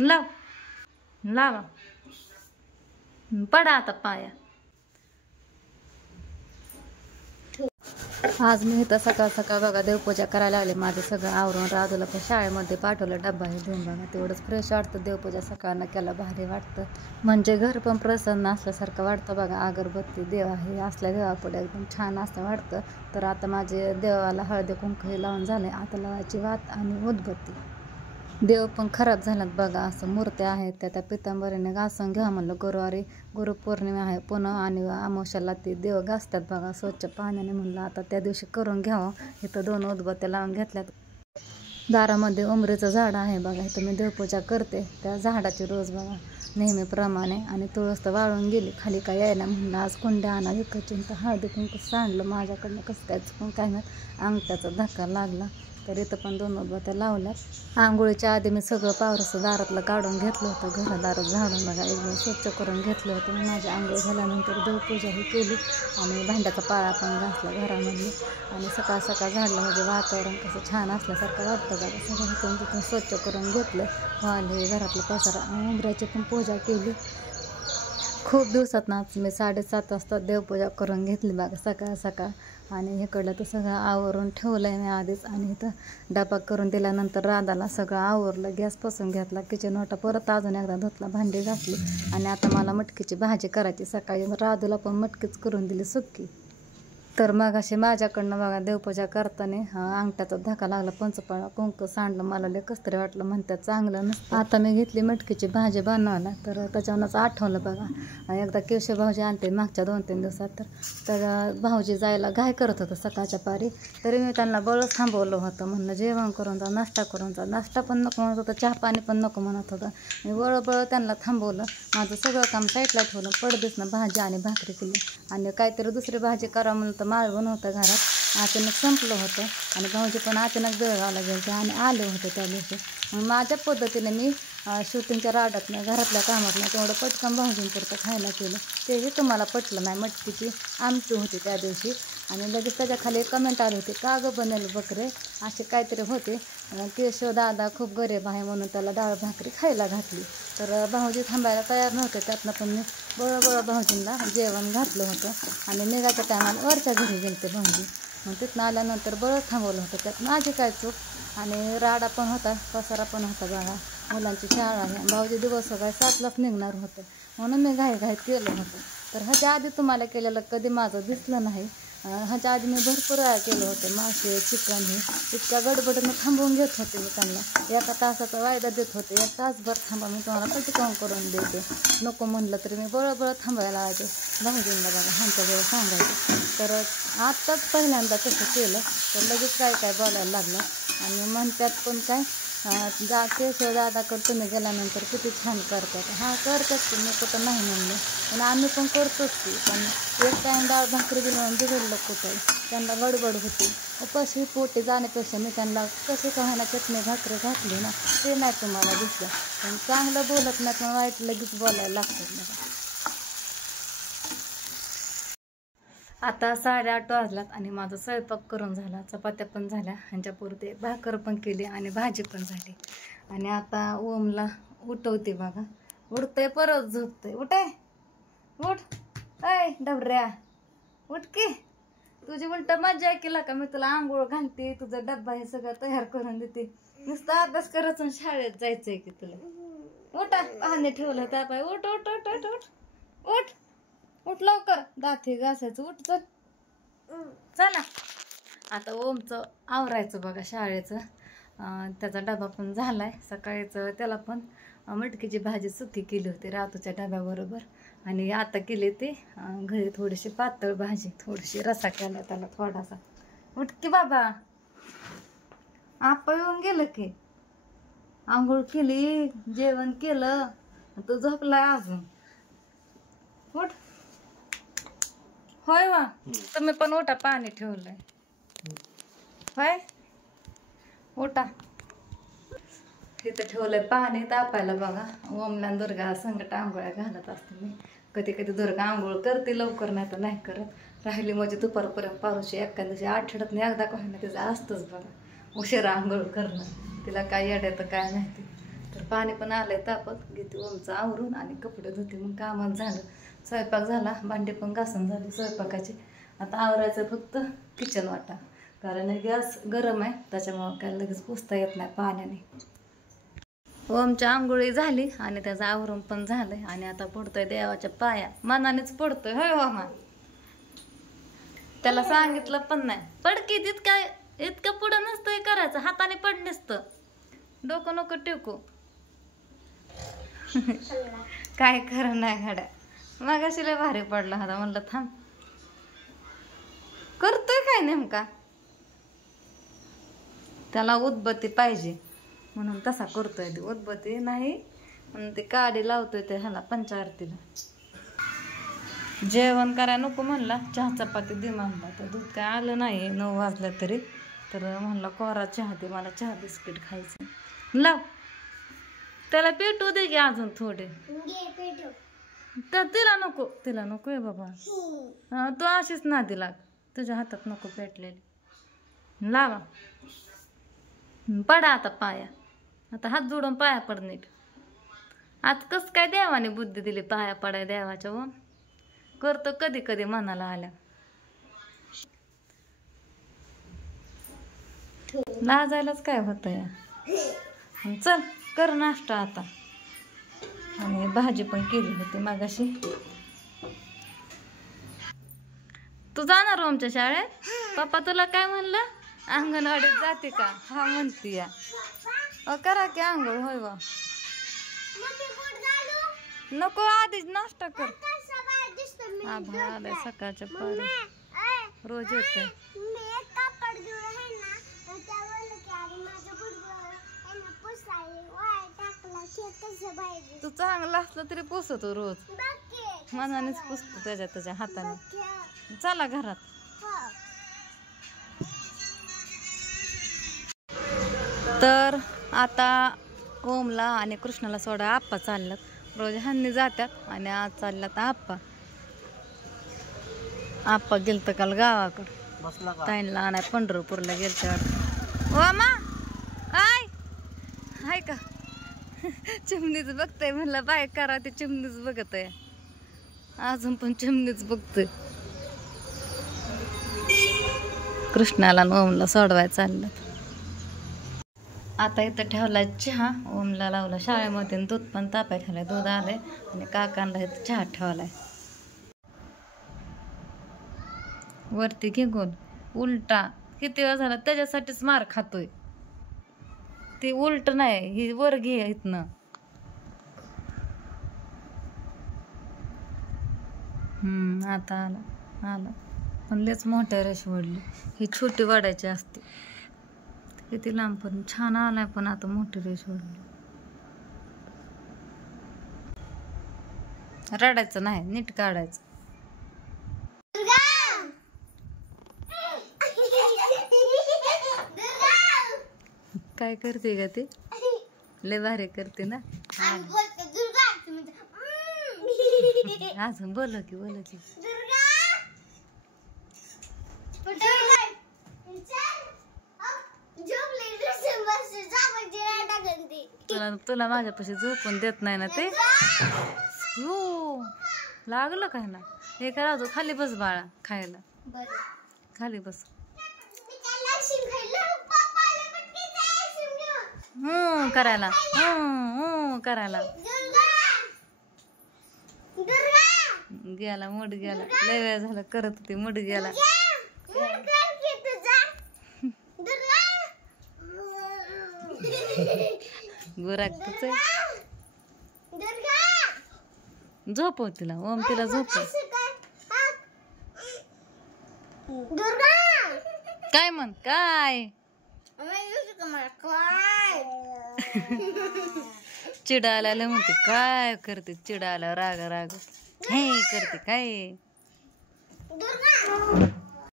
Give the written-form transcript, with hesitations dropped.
लाव लावा पडा आता पाया. आज मी इथं सकाळ सकाळ बघा देवपूजा करायला लागले. माझं सगळं आवरून राधूला पण शाळेमध्ये पाठवलं डब्बा हे देऊन बघा. तेवढंच फ्रेश वाटतं. देवपूजा सकाळनं केला भारी वाटतं. म्हणजे घर पण प्रसन्न असल्यासारखं वाटतं बघा. अगरबत्ती देवा हे असल्या देवापुढे एकदम छान असं वाटतं. तर आता माझे देवाला हळदी कुंकू हे लावून झाले. आता लावायची वात आणि उदबत्ती. देव पण खराब झाल्यात बघा. असं मूर्त्या आहेत त्या पितांबरीने घासून घ्या म्हणलं. गुरुवारी गुरुपौर्णिमा आहे पुन्हा आणि अमावस्याला ते देव घासतात बघा स्वच्छ पाण्याने. म्हणलं आता त्या दिवशी करून घ्यावं. इथं 2 उदबत्त्या लावून घेतल्यात. दारामध्ये उमरीचं झाड आहे बघा. इथं मी देवपूजा करते त्या झाडाची रोज बघा नेहमीप्रमाणे. आणि तुळस तर वाळून गेली खाली काय यायला. म्हणलं आज कुंड्या आणा विकतची. तर हळदी कुंकू सांडलं माझ्याकडनं कसं काय चुकून काय माहीत. अंगठ्याचा धक्का लागला. तर इथं पण 2 उदबत्त्या लावल्यात. आंघोळीच्या आधी मी सगळं पावरसं दारातलं काढून घेतलं होतं. घरादारात झाडून बघा एकदम स्वच्छ करून घेतलं होतं. माझी आंघोळ झाल्यानंतर देवपूजाही केली आणि भांड्याचा पाळा पण घासला घरामध्ये. आणि सकाळ सकाळ झाडलं म्हणजे वातावरण कसं छान असल्यासारखं वाटतं बघा. सगळं इथून तिथून स्वच्छ करून घेतलं. वाले घरातलं पसारा उंबऱ्याची पण पूजा केली. खूप दिवसात ना मी 7:30 वाजता देवपूजा करून घेतली बघा सकाळ सकाळ. आणि इकडलं तर सगळं आवरून ठेवलं आहे मी आधीच. आणि इथं डबा करून दिल्यानंतर राधाला सगळं आवरलं. गॅस पासून घेतला. किचन ओटा परत अजून एकदा धुतला. भांडी घातली. आणि आता मला मटकीची भाजी करायची. सकाळी राधूला पण मटकीच करून दिली सुक्की. तर मग असे माझ्याकडनं बघा देवपूजा करताना अंगठ्याचा धक्का लागला. पंचपाळा कुंकू सांडलं. मला लय कसं तरी वाटलं. म्हणतात चांगलं नसतं. आता मी घेतली मटकीची भाजी बनवायला. तर त्याच्यावरच आठवलं बघा एकदा केशव भाऊजी आणते मागच्या 2-3 दिवसात. तर भाऊजी जायला घाय करत होतं सकाळच्या पारी. तरी मी त्यांना बळच थांबवलं होतं. म्हणलं जेवण करून जा नाश्ता करून जा. नाश्ता पण नको म्हणत होतं. चहा पाणी पण नको म्हणत होतं. मी बळबळ त्यांना थांबवलं. माझं सगळं काम साईडला ठेवलं. पडदेसनं भाजी आणि भाकरी केली. आणि काहीतरी दुसरी भाजी करा म्हणलं तर माळवण होतं घरात. अचानक संपलं होतं. आणि भाऊजी पण अचानक बेळगावला गेले आणि आले होते त्या दिवशी. मग माझ्या पद्धतीने मी शूटिंगच्या राडातनं घरातल्या कामातनं तेवढं पटकन भाऊजींपुरतं खायला केलं. तेही तुम्हाला पटलं नाही. मटकीची आमटी होती त्या दिवशी. आणि लगेच त्याच्या खाली कमेंट आली होती का गं बनेल बकरे असे काहीतरी होते. केशव दादा खूप गरीब आहे म्हणून त्याला डाळ भाकरी खायला घातली. तर भाऊजी थांबायला तयार नव्हते. त्यातनं पण मी बळबळ भाऊजींना जेवण घातलं होतं. आणि निघायच्या टायमाला वरच्या घरी गेले ते भाऊजी. मग तिथनं आल्यानंतर बळच थांबवलं होतं. त्यात माझी काय चूक. आणि राडा पण होता पसारा पण होता बघा. मुलांची शाळा आहे. भाऊजी दिवस सकाळी 7लाच निघणार होतं म्हणून मी घाईघाईत केलं होतं. तर ह्याच्या आधी तुम्हाला केलेलं कधी माझं दिसलं नाही. ह्याच्या आधी मी भरपूर वेळा केलं होतं. मासे चिकन हे इतक्या गडबडीनं थांबवून घेत होते मी त्यांना. 1 तासाचा वायदा देत होते. 1 तासभर थांबा मी तुम्हाला पटकन करून देते. नको म्हणलं तरी मी बळबळ थांबायला लावायचे. भाऊजींना बघा ह्यांच्या वेळ सांगायचं. तर आत्ताच पहिल्यांदा तसं केलं तर लगेच काय काय बोलायला लागलं. आणि म्हणतात पण काय केशव दादाकडे तुम्ही गेल्यानंतर किती छान करतात. हां करतात की मी कुठं नाही म्हणलं. पण आम्ही पण करतोच की. पण एक टाईम डाळ भाकरी दिलं बिघडलं कुठं. त्यांना गडबड होती. उपाशी पोटी जाण्यापेक्षा मी त्यांना कशी कहाणा चटणी भाकरी घातली ना ते नाही तुम्हाला दिसलं. पण चांगलं बोलत नाही पण वाईट लगेच बोलायला लागतात बघा. आता 8:30 वाजल्यात आणि माझा स्वयंपाक करून झाला. चपात्या पण झाल्या. ह्यांच्यापुरते भाकर पण केली आणि भाजी पण झाली. आणि आता ओमला उठवते बघा. उठतंय परत झोपतंय. उठाय उठ अय डबऱ्या उठ की. तुझी उलट मजा आहे केला का मी तुला आंघोळ घालते. तुझा डब्बा हे सगळं तयार करून देते. नुसतं अभ्यास करायचं शाळेत जायचंय की तुला. उठा पाणी ठेवलं त्या पाय. उठ उठ उठ उठ उठ उठ उठ लवकर. दात घासायचं. उठ चल चला. आता ओमचं आवरायचं बघा शाळेचं. त्याचा डबा पण झालाय. सकाळीचं त्याला पण मटकीची भाजी सुकी केली होती रातूच्या डब्याबरोबर. आणि आता केली ते घरी थोडीशी पातळ भाजी. थोडीशी रसा केला त्याला थोडासा. उठ की बाबा. आपा येऊन गेलं की. आंघोळ केली जेवण केलं तू झोपलाय अजून. उठ. होय वा तुम्ही पण उठा. पाणी ठेवलंय होय. उठा. तिथं ठेवलंय पाणी तापायला बघा. ओमला दुर्गा संकट आंघोळ्या घालत असते मी. कधी कधी दुर्गा आंघोळ करते लवकर नाही तर नाही करत. राहिली म्हणजे दुपारपर्यंत पारूशी एका दिवशी आठवड्यात नाही एकदा का होईना तिचं असतंच बघा उशिरा आंघोळ करणं. तिला काय येड्यात काय माहिती. तर तर पाणी पण आलंय तापत, घेते ओमचं आवरून आणि कपडे धुते. मग कामच झालं, स्वयंपाक झाला, भांडे पण घासून झाले स्वयंपाकाचे. आता आवरायचं फक्त किचन वाटा, कारण गॅस गरम आहे त्याच्यामुळं काय लगेच पुसता येत नाही पाण्याने. ओमच्या आंघोळी झाली आणि त्याचं आवरून पण झालंय आणि आता पडतोय देवाच्या पाया. मनानेच पडतोय होय ओमा. त्याला सांगितलं पण नाही, पडकी इतकं पुढं नसतंय करायचं, हाताने पड नसतं, डोकं नको टेकू. काय खरं नाही घड्या. मग अशी लय भारी पडला होता, म्हणलं थांब. करतोय काय नेमका, त्याला उदबत्ती पाहिजे म्हणून तसा करतोय. ते उदबत्ती नाही म्हणून ते काडी लावतोय ते ह्याला पंचारतीला. जेवण करायला नको म्हणला, चहा चपाती दे म्हणला. तर दूध काय आलं नाही 9 वाजल्या तरी. तर म्हणला कोरा चहा दे, मला चहा बिस्किट खायचं. लाव त्याला पेटू दे की अजून थोडे. तर तिला नको आहे बाबा, तू अशीच नादी लाग, तुझ्या हातात नको पेटलेली. लावा पडा आता पाया, आता हात जोडून पाया पड नीट. आज कस काय देवाने बुद्धी दिली पाया पडाय देवाच्या. व करतो कधी कधी मनाला आल्या. लाजायलाच काय होतं या. चल कर नाश्ता आता. आणि भाजी पण केली होती मागाशी. तू जाणार आमच्या शाळेत? पप्पा तुला काय म्हणलं, अंगणवाडीत जाते का? हा म्हणती या. करा की आंघोळ. होय वा नको, आधीच नाश्ता कर. आभाळ आलाय सकाळच्या पारी, रोज येतंय. तू चांगला असलं तरी पुसतो रोज, मनानेच पुसतो त्याच्या हाताने. चला घरात. तर आता ओमला आणि कृष्णाला सोडा आप्पा चालल्यात. रोज ह्यांनी जातात आणि आज चालल्यात आप्पा गेलत काल गावाकडं, ताईंला आणाय पंढरपूरला गेलत वाटतं. ओमा काय हाय का? चिमणीच बघतय म्हणलं, बाय करा ते चिमणीच बघत आहे अजून पण, चिमणीच बघतोय. कृष्णाला ओमला सोडवाय चालल्यात. आता इथं ठेवलाय चहा, ओमला लावला शाळेमध्ये, दूध पण तापाय खालाय, दूध आलंय आणि काकांना इथं चहा ठेवलाय. वरती घेऊन उलटा किती वेळ झाला त्याच्यासाठीच मार खातोय. ते उलट नाही, ही वर घे इथनं. आता आला पण लयच मोठ्या रेश वडली. ही छोटी वाढायची असते. किती लांब पण छान आलाय, पण आता मोठी रेश वडली. रडायचं नाही, नीट काढायचं. काय करते का ते, लय भारी करते ना. अजून बोल की तुला माझ्यापाशी झोपून देत नाही ना ते. हो लागलं काय ना, हे करा तू खाली बस बाळा, खायला खाली बस. करायला करायला गेला, मूड गेला. लय वेळ झाला करत होती, मूड गेला. गुराकच आहे. झोपव तिला, ओम तिला झोपव. काय म्हण काय चिडायला म्हणते, काय करते चिडायला, राग हे करते काय.